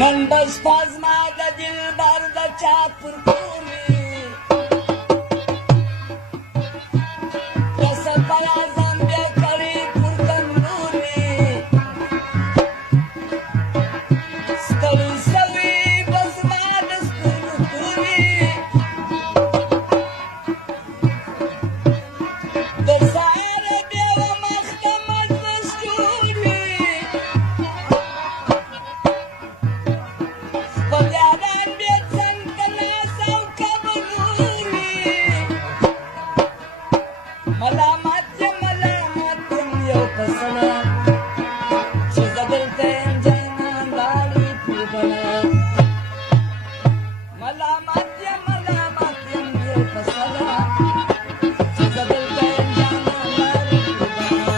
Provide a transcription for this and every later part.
نن بس پزما د دلبر د چا پر کومي کسه پر اعظم بیا کړي پر تندوري ستړي سوي بس ما د ستورو توري د سهار دیوه مخ ته مجلس جوړ وي خپل یاران بیا څنګ ته ناست او قبرور وي ملامت یم یو په سړه چې زه دلته یم جانان لاړې پرېبله ملامت یم یو په سړه چې زه دلته یم جانان لاړې پرېبله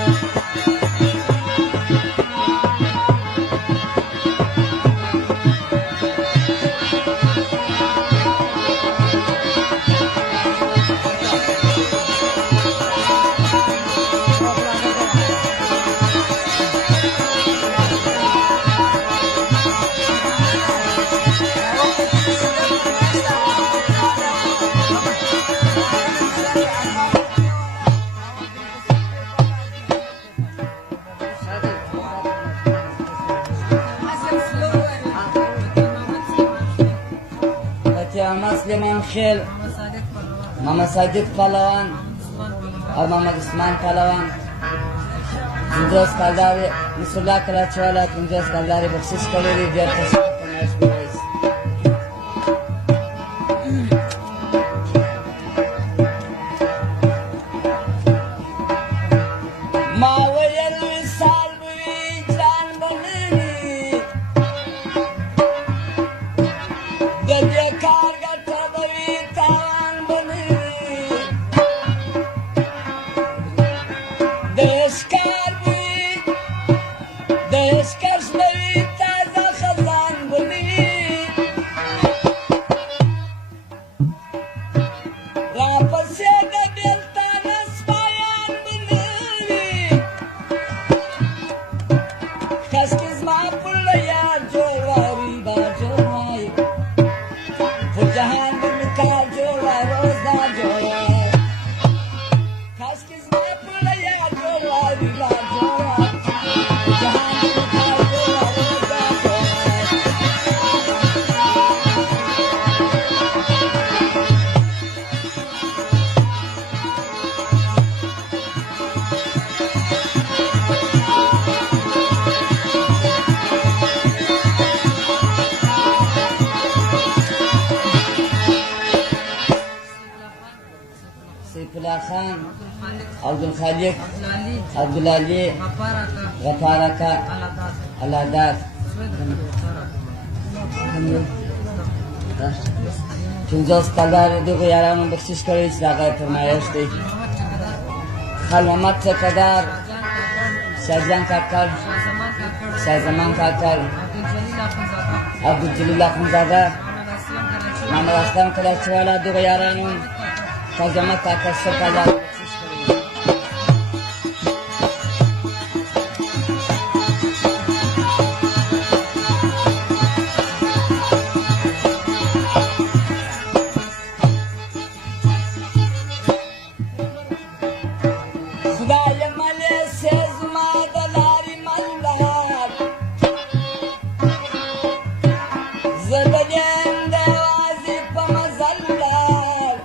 محمد سلیمان خیل محمد صادق پهلوان اور محمد عثمان پهلوان 50 کلدار نصر الله کلاچوالا 50 کلدار بخشش کړی دی ډېر تشکر ما ویل وصال به وي جان به نه وي د دې کار ګټه به وي تاوان به نه وي د ښکار به وي د ښکرش به وي تازه خزان به نه وي راپسې د بېلتانه سپایان به نه وي کس کې زما پر له یار جوړ واري دا جوړ وای پر جهان به مې کار جوړ وای روزګار جوړ وای کس کې زما پر له یار جوړ واري دا جوړ وای پر جهان به مې کار جوړ وای روزګار جوړ وای سیف الله خان عبدالخالق عبدالعلی غفار اکا الاداد 50 کلدار دغو یارانو بخشش کړی چې د هغه فرمایش دی خال محمد ټیکهدار شاهجان کاکړ شاهزمان کاکړ عبدالجلیل اخندزاده محمد اسلم کلاچوالا دغو یارانو خزمت کاکړ 100 کلدار بخشش کړی دی خدای ملې سې زما د لارې ملار زه د یم د یوازې په مزل لار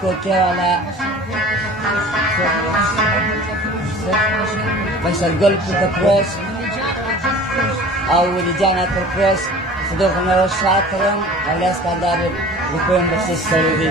کوکې والا بشر ګل پروس او ولی جان پروس صدق نو شاطرم الیاس کاندار روپین بخشش سعودی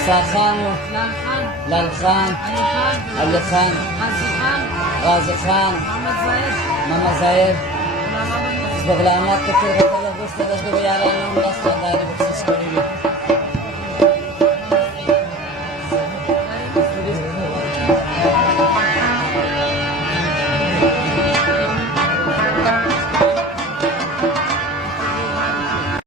إسحاق خان لال خان علي خان غازي خان محمد زاهر بغلانات كتير غير بس تدرس بيارانهم لا استعداد بخصوص كوري